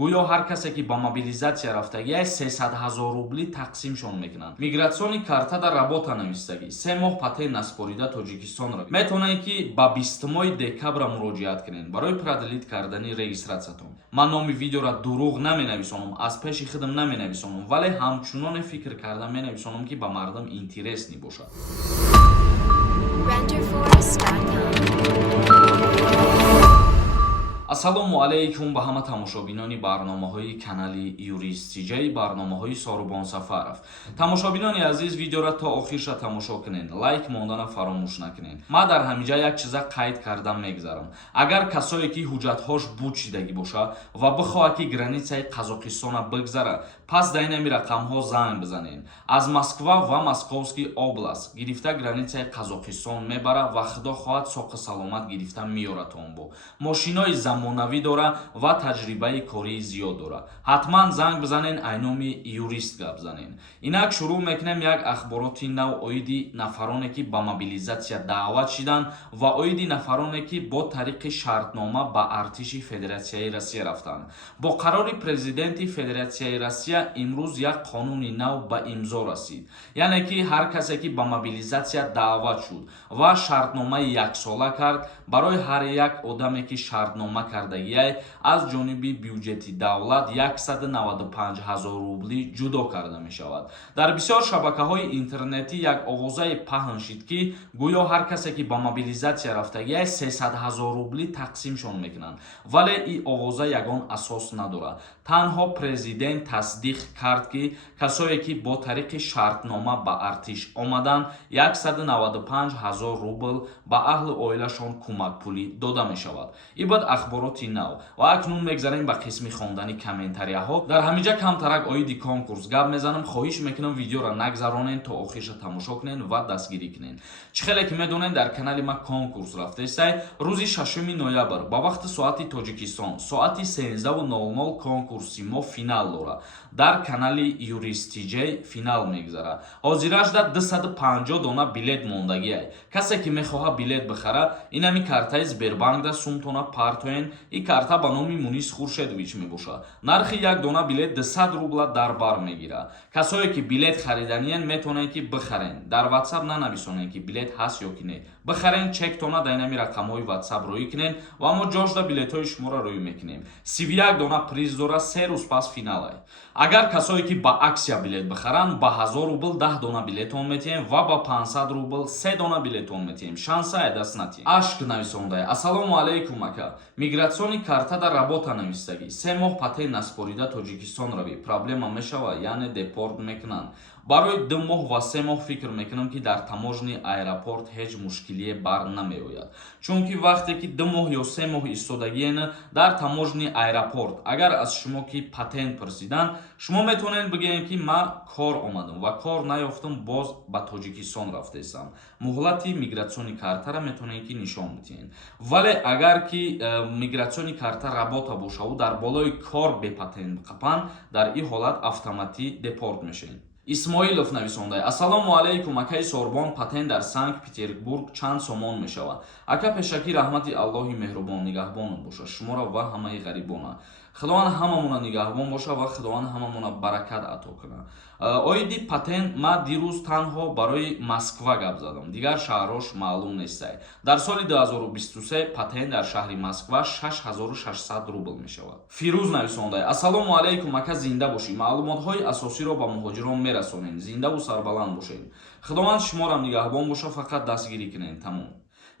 гӯё ҳар касе ки ба мобилизатсия рафтагӣ 300 000 рубли тақсимшон мекунанд. Мигратсиони карта дар работа навистагӣ 3 моҳ патент наспорида Тоҷикистонро метавонед ки ба 20 декабр муроҷиат кунед барои продлит кардани регистратсиятон. Ман номи видеоро дурӯғ наменависонам, аз пеши худам наменависонам, вале ҳамчуноне фикр карда менависонам ки ба мардум интересни бошад. Ассалому алайкум ба ҳама тамошобинони барномаҳои канали Юрист Тиҷаи барномаҳои Сорубон Сафаров. Тамошобинони азиз, видеоро то охирша тамошо кунед, лайк мондана фаромӯш накунед. Ман дар ҳамиҷа як чиза қайд карда мегзарам. Агар касое ки ҳуҷҷатҳош буд шидагӣ боша ва бихоҳад ки границаи Қазоқистона бигзара, пас дар инами рақамҳо занг бизанед. Аз Москва ва Московский област гирифта границаи Қазоқистон мебара ва худо хоҳад соқи саломат гирифта меёратон бо. Мошинои замонавӣ дора ва таҷрибаи кории зиёд дора. Ҳатман занг бизанед, айноми юрист гап занед. Инак шурӯъ мекунем як ахбороти нав оиди нафароне ки ба мобилизатсия даъват шиданд ва оиди нафароне ки бо тариқи шартнома ба артиши Федератсияи Россия рафтанд. Бо қарори президенти Федератсияи Россия имрӯз як қонуни нав ба имзо расид. Яъне ки ҳар касе ки ба мобилизатсия даъват шуд ва шартномаи яксола кард, барои ҳар як одаме ки шартнома кардагиай аз ҷониби бюҷети давлат 195 000 рубли ҷудо карда мешавад. Дар бисёр шабакаҳои интернетӣ як овозае паҳн шид ки гӯё ҳар касе ки ба мобилизатсия рафтагиай 300 000 рубли тақсимшон мекунанд. Вале ин овоза ягон асос надорад. Танҳо президент тасдиқ кард ки касое ки бо тариқи шартнома ба артиш омаданд 195 000 рубл ба аҳли оилашон кӯмакпулӣ дода мешавад. Ибад ахбороти нав ва акнун мегзарем ба қисми хондани комментарияҳо. Дар ҳамиҷа камтарак оиди конкурс гап мезанам. Хоҳиш мекунам видеоро нагзаронед, то охирша тамошо кунед ва дастгирӣ кунед. Чӣ хеле ки медонед, дар канали ма конкурс рафтестай. Рӯзи 6 ноябр ба вақти соати Тоҷикистон соати 13:00 конкурси мо финал дора. Дар канали Юрист Тиҷаи финал мегзара. Ҳозирашда 250 дона билет мондагиай. Касе ки мехоҳад билет бихара, инами картаи Сбербанкда сумтона партоен. И карта ба номи Мунис Хуршедович мебошад. Нархи як дона билет 200 рубла дар бар мегирад. Касое ки билет хариданиен метавонед ки бихарен. Дар WhatsApp нанависонед ки билет ҳаст ё ки не. Бихарен, чектона дар инами рақамҳои WhatsApp рӯй кунед ва мо ҷошда билетҳои шуморо рӯй мекунем. 31 дона приз дора, 3 рӯз пас финалай. Агар касое ки ба аксия билет бихаранд, ба 1000 рубл 10 дона билетон метиҳем ва ба 500 рубл 3 дона билетон метиҳем. Шанса даст натиҳем. Ашк нависондай. Ассалому алайкум ака. Мигратсиони карта дар работа навистагӣ 3 моҳ патент наспорида Тоҷикистон равӣ. Проблема мешавад, яъне депорт мекунанд. Барои 2 моҳ ва 3 моҳ фикр мекунам ки дар таможни аэропорт ҳеҷ мушкилие бар намеояд. Чунки вақте ки 2 моҳ ё 3 моҳ истодагиен дар таможни аэропорт, агар аз шумо ки патент пурсиданд, шумо метавонед бигӯед ки ман кор омадам ва кор наёфтам, боз ба Тоҷикистон рафтаистам. Муҳлати мигратсиони картаро метавонед ки нишон бидиҳед. Вале агар ки мигратсиони карта работа бошаву дар болои кор бепатент қапанд, дар ин ҳолат автоматӣ депорт мешавед. Исмоилов нависондай. Ассалому алайкум акаи Сорбон, патент дар Санкт Петербург чанд сомон мешавад? Ака пешакӣ раҳмати Аллоҳи меҳрубон нигаҳбон боша шуморо ва ҳамаи ғарибона. Худованд ҳамамона нигаҳбон боша ва худованд ҳамамона баракат ато кунад. Оиди патент ма дирӯз танҳо барои Москва гап задам. Дигар шаҳрҳош маълум нестай. Дар соли 2023 патент дар шаҳри Москва 6600 рубл мешавад. Фирӯз нависондай. Ассалому алайкум ака, зинда бошед. Маълумотҳои асосиро ба муҳоҷирон мерасонед. Зиндаву сарбаланд бошед. Худованд шуморо нигаҳбон боша, фақат дастгирӣ кунед. Тамом.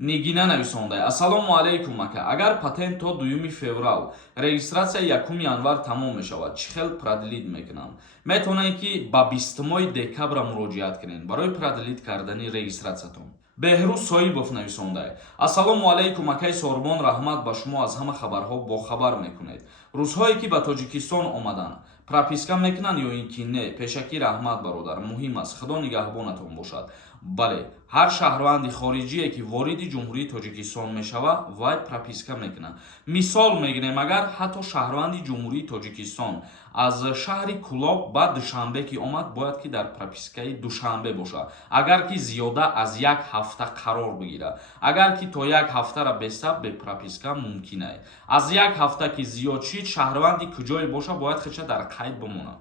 Нигина нависондай. Ассалому алайкум ака. Агар патент то 2 феврал, регистратсия 1 январ тамом мешавад, чӣ хел продлит мекунам? Метавонед ки ба 20 декабр муроҷиат кунед барои продлит кардани регистратсиятон. Беҳрӯз Соибов нависондай. Ассалому алайкум акаи Сорбон, раҳмат ба шумо, аз ҳама хабарҳо бохабар мекунед. Рӯзҳое ки ба Тоҷикистон омаданд, прописка мекунанд ё ин ки не? Пешакӣ раҳмат бародар, муҳим аст. Худо нигаҳбонатон бошад. бале ҳар шаҳрванди хориҷие ки вориди ҷумҳурии тоҷикистон мешавад вай прописка мекунад. Мисол мегирем, агар ҳатто шаҳрванди ҷумҳурии тоҷикистон аз шаҳри Кулоб ба Душанбе ки омад, бояд ки дар пропискаи Душанбе бошад. Агар ки зиёда аз 1 ҳафта қарор бигирад, агар ки то 1 ҳафтара беста бе прописка мумкин аст. аз 1 ҳафта ки зиёд шид, шаҳрванди куҷое боша, бояд хеча дар қайд бимонад.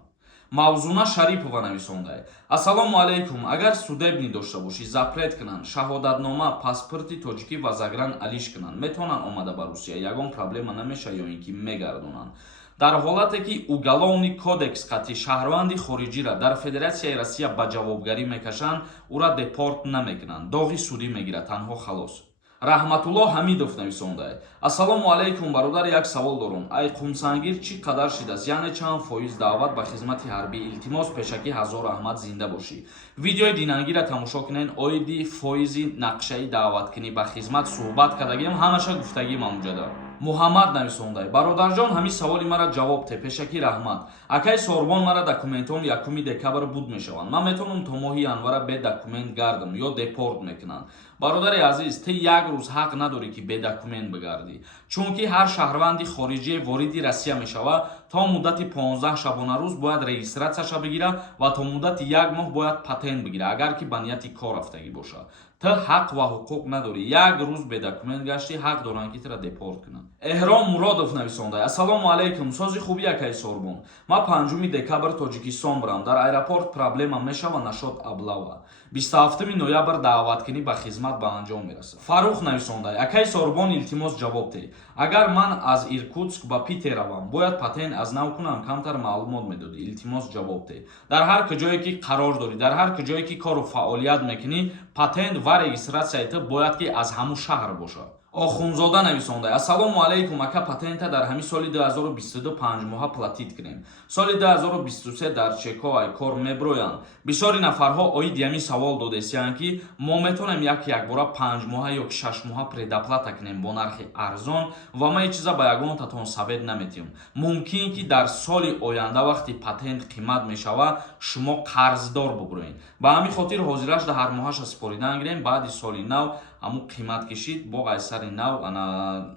Мавзуна Шарипова нависондаe: Ассалому алейкум, агар судебни дошта бошӣ, запрет кунанд, шаҳодатнома, паспорти тоҷикӣ ва загран алиш кунанд, метавонанд омада ба Русия, ягон проблема намеша ё ин ки мегардонанд. Дар ҳолате ки Уголовный кодекс қати шаҳрванди хориҷиро дар Федератсияи Россия ба ҷавобгарӣ мекашанд, ура депорт намекунанд, доғи судӣ мегирад, танҳо халос. Раҳматулло Ҳамидов нависондаe: Ассалому алейкум бародар, як савол дорам. Ай қумсангир чӣ қадар шидааст, яъне чанд фоиз даъват ба хизмати ҳарбӣ? Илтимос пешакӣ Ҳазор Аҳмад зинда бошӣ. Видеои динангира тамошо кунен, оиди фоизи нақшаи даъваткунӣ ба хизмат суҳбат кардагиам, ҳамаша гуфтагим мавҷуда. Муҳаммад нависондаe: бародарҷон, ҳамин саволи мара ҷавоб те, пешакӣ раҳмат. Акай Сорбон мара документом 1 декабр буд мешаванд. Ман метавонам то моҳи январа бе документ гардам ё депорт мекунанд. Бародари азиз, ти як рӯз ҳақ надорӣ ки бе документ бигардӣ, чунки ҳар шаҳрванди хориҷие вориди Россия мешавад, то муддати 15 шабона рӯз бояд регистратсияша бигирад ва то муддати 1 моҳ бояд патент бигирад, агар ки ба нияти кор рафтагӣ бошад. Ти ҳақ ва ҳуқуқ надорӣ, як рӯз бе документ гашти, ҳақ доранд ки тира депорт кунанд. Эҳром Муродов нависондаe: Ассалому алейкум, сози хуби акай Сорбон. Ман 5 декабр Тоҷикистон бурам, дар аэропорт проблема мешава, нашод аблава. 27 ноябр даъваткунӣ ба хизмат ба анҷом мерасад. Фарух нависондаe: акай Сорбон, илтимос ҷавоб те. Агар ман аз Иркутск ба Питер равам, бояд патент аз нав кунам, камтар маълумот медодӣ. Илтимос ҷавоб те. Дар ҳар куҷое ки қарор дорӣ, дар ҳар куҷое ки кору фаъолият мекунӣ, патент ва регистратсияи ти бояд ки аз ҳамун шаҳр бошад. Охунзода нависондаe: Ассалому алейкум, ака патента дар ҳамин соли 2022 5 моҳа платит кунем. Соли 2023 дар чекҳои кор меброянд. Бисёри нафарҳо оид ҳамин савол додестиянд ки мо метавонем як бора 5 моҳа ё 6 моҳа предоплата кунем бо нархи арзон ва ма ин чиза ба ягонататон сабед наметиҳем. Мумкин ки дар соли оянда вақти патент қимат мешавад, шумо қарздор бубуред. Ба ҳамин хотир ҳозираш да ҳар моҳаша споридан гирем, баъди соли нав ҳамун қимат кишид бо қайсари нав,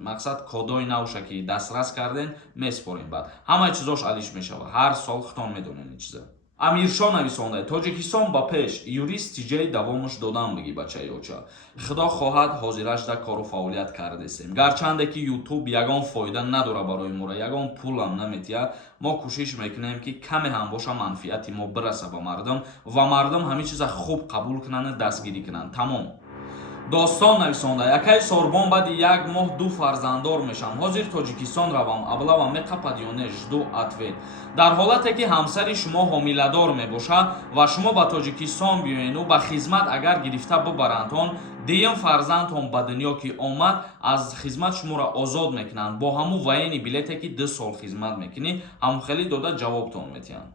мақсад кодои навша ки дастрас карден меспорем, баъд ҳамаи чизош алиш мешава. ҳар сол хитон медонен ин чиза. Амиршо нависондаe: Тоҷикистон ба пеш, юрист тиҷаи давомаш додан биги бачаёча. Худо хоҳад ҳозираш да кору фаъолият кардесем. Гарчанде ки YouTube ягон фоида надора барои моро, ягон пулам наметиҳад, мо кӯшиш мекунем ки каме ҳам боша манфиати мо бираса ба мардум ва мардум ҳамин чиза хуб қабул кунанд, дастгирӣ кунанд. Тамом. Достон нависондаe: акай Сорбон, баъди 1 моҳ 2 фарзанддор мешам. Ҳозир Тоҷикистон равам, аблава меқапад ё не? Жду ответ. Дар ҳолате ки ҳамсари шумо ҳомиладор мебошад ва шумо ба Тоҷикистон биёену ба хизмат агар гирифта бибарандтон, дуюм фарзандтон ба дунё ки омад, аз хизмат шуморо озод мекунанд. Бо ҳамун ваени билете ки 2 сол хизмат мекунӣ, ҳамхелӣ дода ҷавобтон метиҳанд.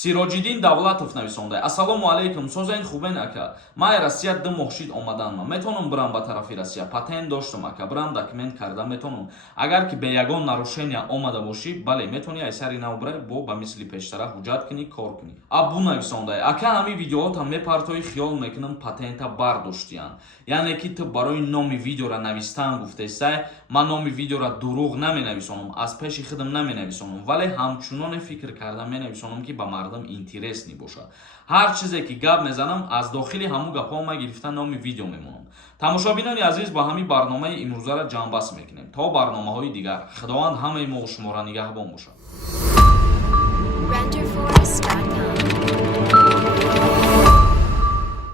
Сироҷиддин Давлатов нависондаe: Ассалому алейкум, созен хубен ака. Ман Россия 2 моҳ шид омаданам. Метавонам бирам ба тарафи Россия? Патент доштам ака, бирам документ карда метавонам. Агар ки бе ягон нарушения омада бошӣ, бале метавонӣ айсари нав бирай, бо ба мисли пештара ҳуҷҷат кунӣ, кор кунӣ. Абу нависондаe: ака, ҳамин видеоҳота мепартои хиёл мекунам патента бардоштиянд. Яъне ки ту барои номи видеора навистан гуфтестай, ман номи видеора дурӯғ наменависонам, аз пеши худам наменависонам, вале ҳамчуноне фикр карда менависонам ки ба мардум интересни бошад. ҳар чизе ки гап мезанам, аз дохили ҳамун гапҳома гирифта номи видео мемонам. Тамошобинони азиз, ба ҳамин барномаи имрӯзара ҷамъбаст мекунем. То барномаҳои дигар, худованд ҳамаи мо шуморо нигаҳбон бошад.